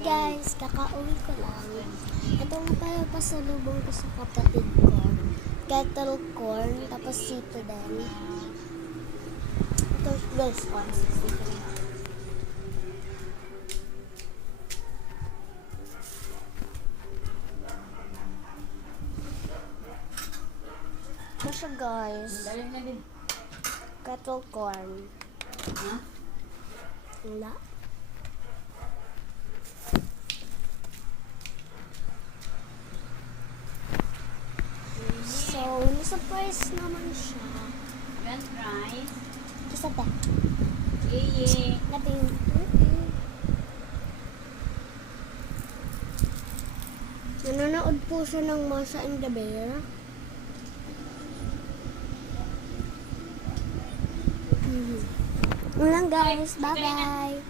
guys, kakauwi ko lang. Ito nga pala pasalubong ko sa kapatid ko. Kettle corn, tapos sito din. Ito guys, ito siya guys. Kettle corn. Wala. So, na-surprise naman siya. French fries. Isa ba? Yeye. Natin. Nanonood po siya ng Masha and the Bear. Yun lang guys. Bye-bye.